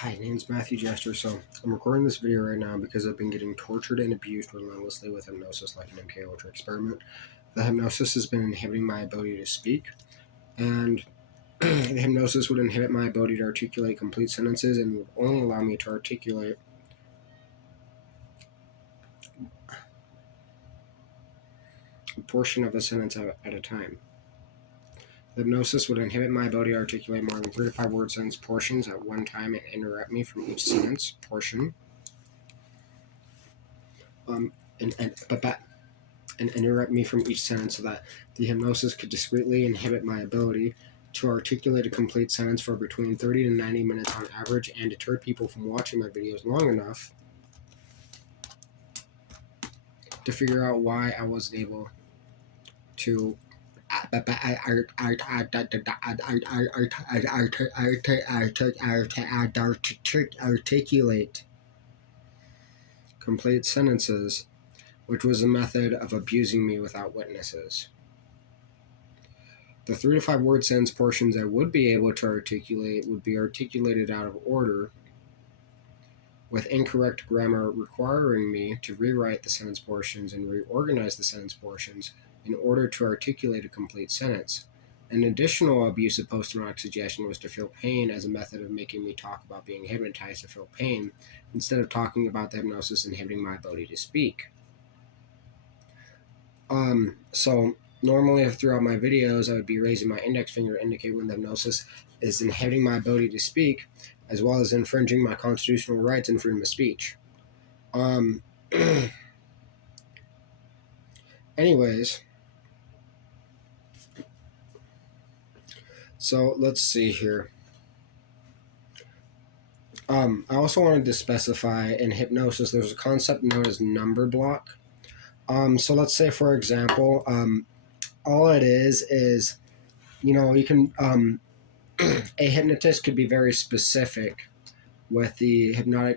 Hi, my name's Matthew Jester. So I'm recording this video right now because I've been getting tortured and abused relentlessly with hypnosis like an MK Ultra experiment. The hypnosis has been inhibiting my ability to speak, and the hypnosis would inhibit my ability to articulate complete sentences and would only allow me to articulate a portion of a sentence at a time. The hypnosis would inhibit my ability to articulate more than 3 to 5 word sentence portions at one time and interrupt me from each sentence portion. And interrupt me from each sentence so that the hypnosis could discreetly inhibit my ability to articulate a complete sentence for between 30 to 90 minutes on average and deter people from watching my videos long enough to figure out why I wasn't able to articulate complete sentences, which was a method of abusing me without witnesses. The 3 to 5 word sentence portions I would be able to articulate would be articulated out of order, with incorrect grammar requiring me to rewrite the sentence portions and reorganize the sentence portions in order to articulate a complete sentence. An additional abuse of post-hypnotic suggestion was to feel pain as a method of making me talk about being hypnotized to feel pain, instead of talking about the hypnosis inhibiting my ability to speak. So normally throughout my videos, I would be raising my index finger to indicate when the hypnosis is inhibiting my ability to speak, as well as infringing my constitutional rights and freedom of speech. Anyways, so let's see here. I also wanted to specify in hypnosis, there's a concept known as number block. So let's say, for example, all it is, you can, a hypnotist could be very specific with the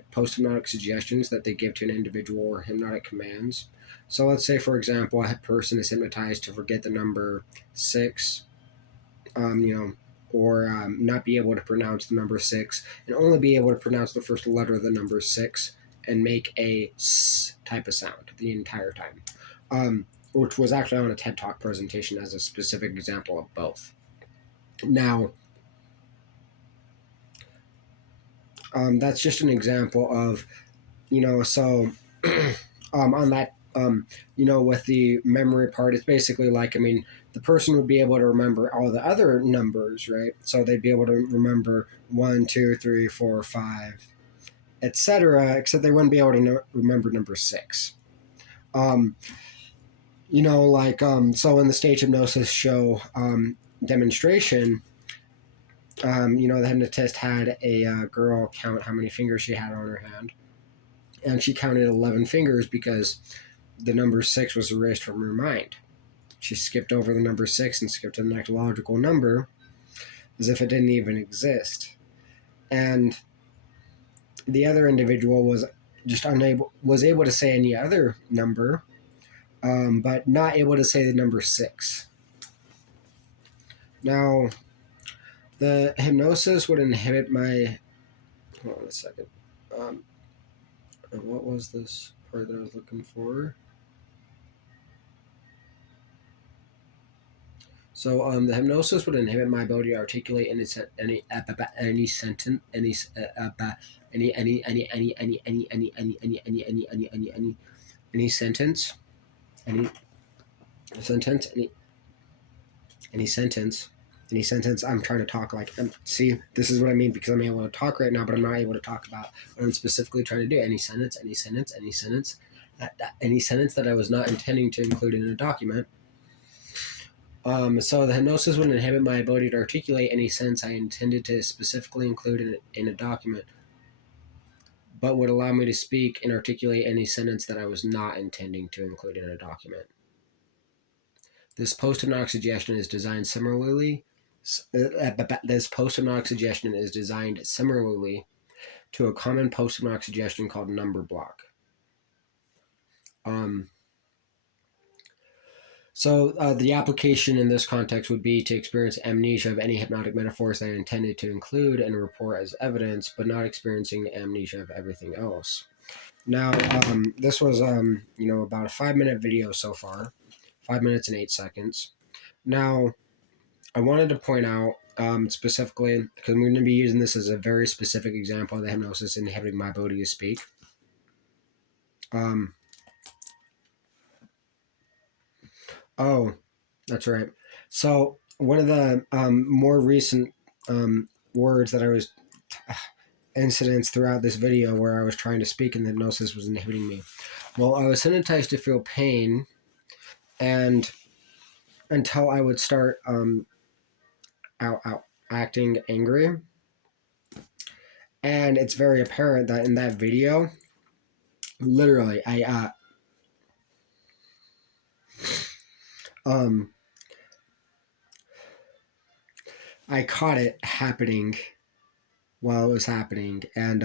post-hypnotic suggestions that they give to an individual or hypnotic commands. So let's say, for example, a person is hypnotized to forget the number 6, or not be able to pronounce the number 6 and only be able to pronounce the first letter of the number 6 and make a s type of sound the entire time, which was actually on a TED Talk presentation as a specific example of both. Now, that's just an example of, so on that, with the memory part, it's basically like, the person would be able to remember all the other numbers, right? So they'd be able to remember 1, 2, 3, 4, 5, etc., except they wouldn't be able to remember number 6. So in the stage hypnosis show demonstration, the hypnotist had a girl count how many fingers she had on her hand, and she counted 11 fingers because the number 6 was erased from her mind. She skipped over the number 6 and skipped to the next logical number as if it didn't even exist. And the other individual was able to say any other number, but not able to say the number 6. Now, the hypnosis would inhibit my... Hold on a second. What was this part that I was looking for? So the hypnosis would inhibit my ability to articulate any sentence, any sentence. I'm trying to talk like, see, this is what I mean, because I'm able to talk right now, but I'm not able to talk about what I'm specifically trying to do. Any sentence that I was not intending to include in a document. So the hypnosis would inhibit my ability to articulate any sentence I intended to specifically include in a document, but would allow me to speak and articulate any sentence that I was not intending to include in a document. This post-hypnotic suggestion is designed similarly. This post-hypnotic suggestion is designed similarly to a common post-hypnotic suggestion called number block. So the application in this context would be to experience amnesia of any hypnotic metaphors that are intended to include and report as evidence, but not experiencing amnesia of everything else. Now, this was about a 5-minute video so far, 5 minutes and 8 seconds. Now, I wanted to point out specifically because I'm going to be using this as a very specific example of the hypnosis inhibiting my ability to speak. Um, oh, that's right. So one of the more recent words that I was incidents throughout this video where I was trying to speak and the hypnosis was inhibiting me. Well, I was hypnotized to feel pain, and until I would start out acting angry, and it's very apparent that in that video, literally, um I caught it happening while it was happening, and